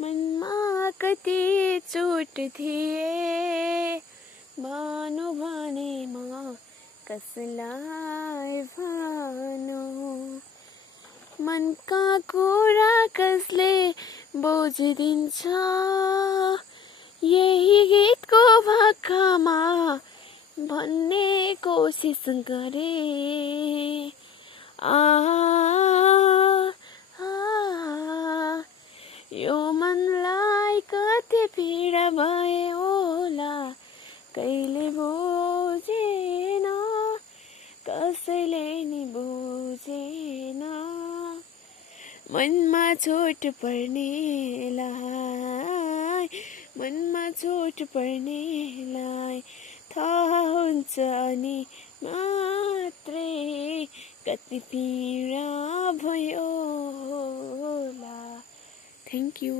मनमा कति चोट थिए भानु भने म कसलाई भानु मनका कुरा कसले बुझिदिन्छ यही गीतको भाकामा भन्ने कोसिस गरे यो मनलाई कति पीडा भयो होला कहिले बुझेन कसैले नि बुझेन मनमा चोट पर्नेलाई थाहा हुन्छ अनि मात्रै कति पीडा भयो होला। Thank you.